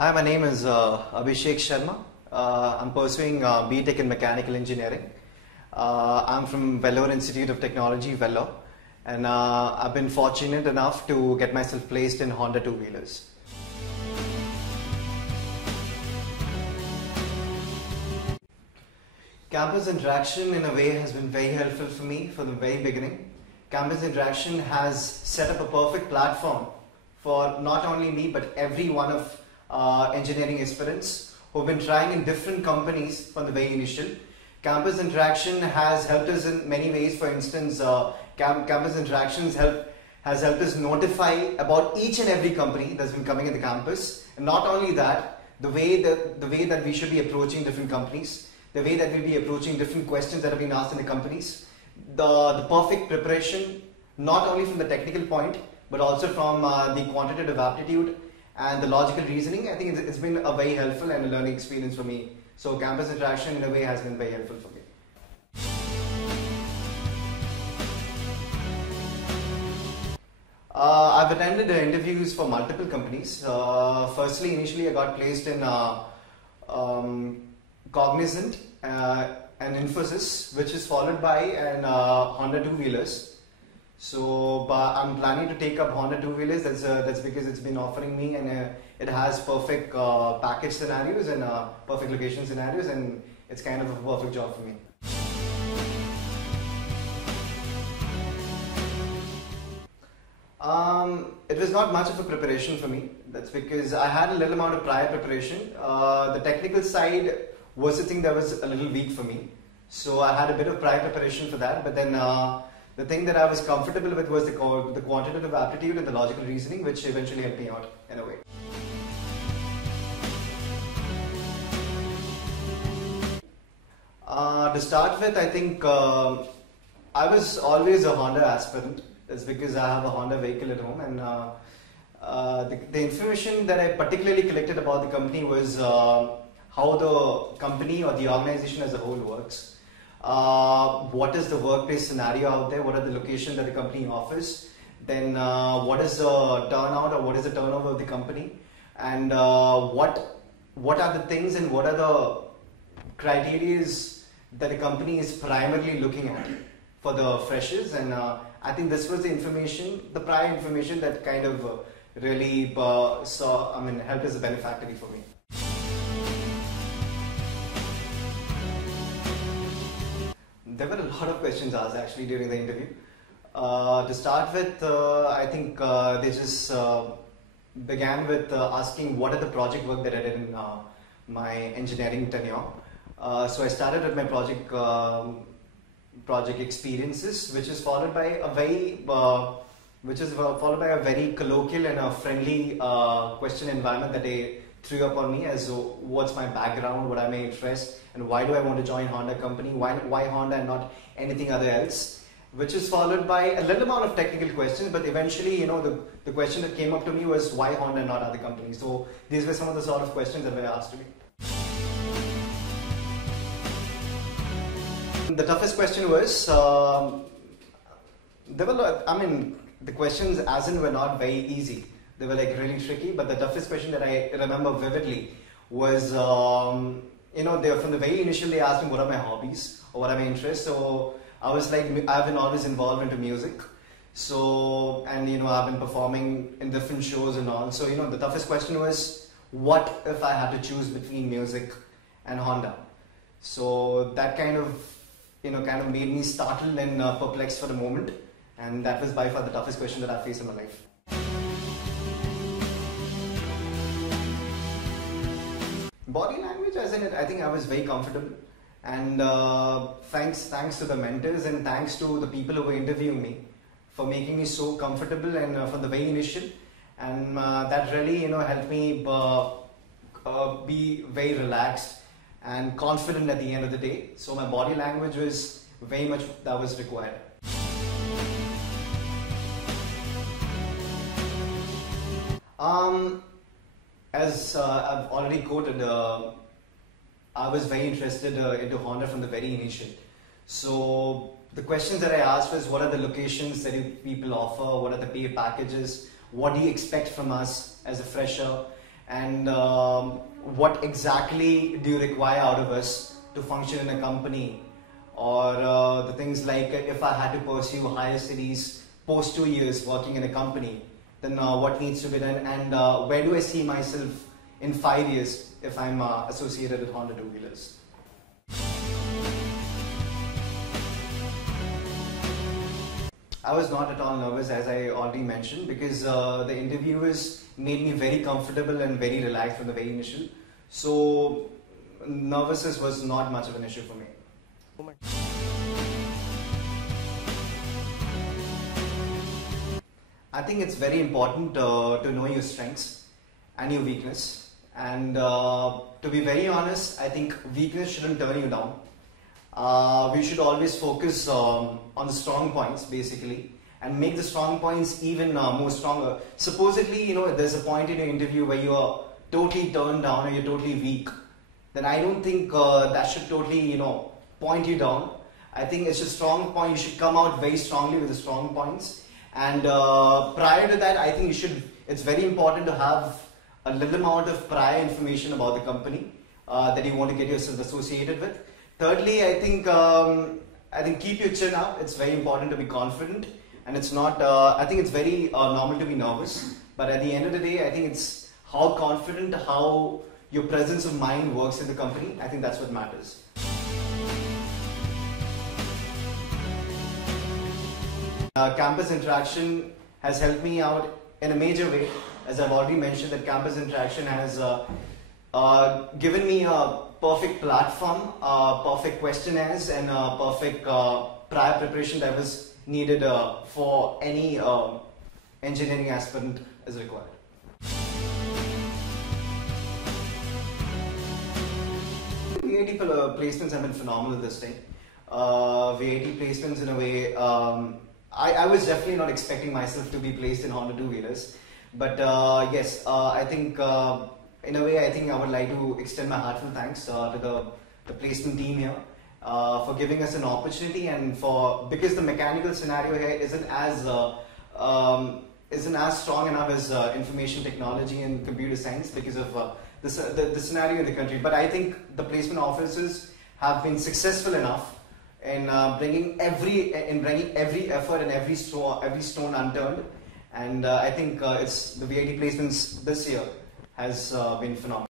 Hi, my name is Abisheik Sharma. I'm pursuing BTech in Mechanical Engineering. I'm from Vellore Institute of Technology, Vellore, and I've been fortunate enough to get myself placed in Honda two-wheelers. Campus interaction in a way has been very helpful for me from the very beginning. Campus interaction has set up a perfect platform for not only me but every one of engineering aspirants who've been trying in different companies from the very initial. Campus interaction has helped us in many ways. For instance, campus interactions has helped us notify about each and every company that's been coming in the campus. And not only that, the way that we should be approaching different companies, the way that we'll be approaching different questions that have been asked in the companies, the perfect preparation, not only from the technical point, but also from the quantitative aptitude and the logical reasoning. I think it's been a very helpful and a learning experience for me. So campus interaction in a way has been very helpful for me. I've attended interviews for multiple companies. Firstly, initially I got placed in Cognizant and Infosys, which is followed by an Honda two-wheelers. So I'm planning to take up Honda two-wheelers. That's because it's been offering me, and it has perfect package scenarios and perfect location scenarios, and it's kind of a perfect job for me. It was not much of a preparation for me. That's because I had a little amount of prior preparation. The technical side was the thing that was a little weak for me. So I had a bit of prior preparation for that, but then the thing that I was comfortable with was the quantitative aptitude and the logical reasoning, which eventually helped me out in a way. To start with, I think I was always a Honda aspirant. That's because I have a Honda vehicle at home, and the information that I particularly collected about the company was how the company or the organization as a whole works. What is the workplace scenario out there? What are the locations that the company offers? Then what is the turnout or what is the turnover of the company? And what are the things and what are the criteria that the company is primarily looking at for the freshers? And I think this was the information, the prior information that kind of really helped as a benefactor for me. There were a lot of questions asked actually during the interview. To start with, I think they just began with asking what are the project work that I did in my engineering tenure. So I started with my project experiences, which is followed by a very colloquial and a friendly question environment that they threw up on me as what's my background, what are my interests, and why do I want to join Honda company, why Honda and not anything other else, which is followed by a little amount of technical questions, but eventually, the question that came up to me was why Honda and not other companies. So these were some of the sort of questions that were asked to me. The toughest question was, the questions as in were not very easy. They were like really tricky, but the toughest question that I remember vividly was, from the very initial they asked me what are my hobbies or what are my interests. So I was like, I've been always involved into music. So, and I've been performing in different shows and all. So, the toughest question was, what if I had to choose between music and Honda? So that kind of made me startled and perplexed for the moment. And that was by far the toughest question that I faced in my life. Body language, as in it, I think I was very comfortable, and thanks to the mentors and thanks to the people who were interviewing me for making me so comfortable and from the very initial, and that really helped me be very relaxed and confident at the end of the day. So my body language was very much that was required. As I've already quoted, I was very interested into Honda from the very initial. So the questions that I asked was, what are the locations that you people offer? What are the pay packages? What do you expect from us as a fresher? and what exactly do you require out of us to function in a company, or the things like if I had to pursue higher studies post 2 years working in a company, then what needs to be done, and where do I see myself in 5 years if I'm associated with Honda two-wheelers. I was not at all nervous, as I already mentioned, because the interviewers made me very comfortable and very relaxed from the very initial. So nervousness was not much of an issue for me. I think it's very important to know your strengths and your weakness. And to be very honest, I think weakness shouldn't turn you down. We should always focus on the strong points, basically, and make the strong points even more stronger. Supposedly, there's a point in your interview where you are totally turned down or you're totally weak. Then I don't think that should totally, point you down. I think it's a strong point. You should come out very strongly with the strong points. And prior to that, I think it's very important to have a little amount of prior information about the company that you want to get yourself associated with. Thirdly, I think keep your chin up. It's very important to be confident, and it's not. I think it's very normal to be nervous, but at the end of the day, I think it's how confident, how your presence of mind works in the company. I think that's what matters. Campus interaction has helped me out in a major way. As I've already mentioned, that campus interaction has given me a perfect platform, perfect questionnaires, and perfect prior preparation that was needed for any engineering aspirant is required. VIT placements have been phenomenal this time. VIT placements, in a way, I was definitely not expecting myself to be placed in Honda two-wheelers, but yes, I think in a way, I think I would like to extend my heartfelt thanks to the placement team here for giving us an opportunity, and because the mechanical scenario here isn't as strong enough as information technology and computer science because of the scenario in the country. But I think the placement officers have been successful enough in bringing every effort and every stone unturned, and I think it's the VIT placements this year has been phenomenal.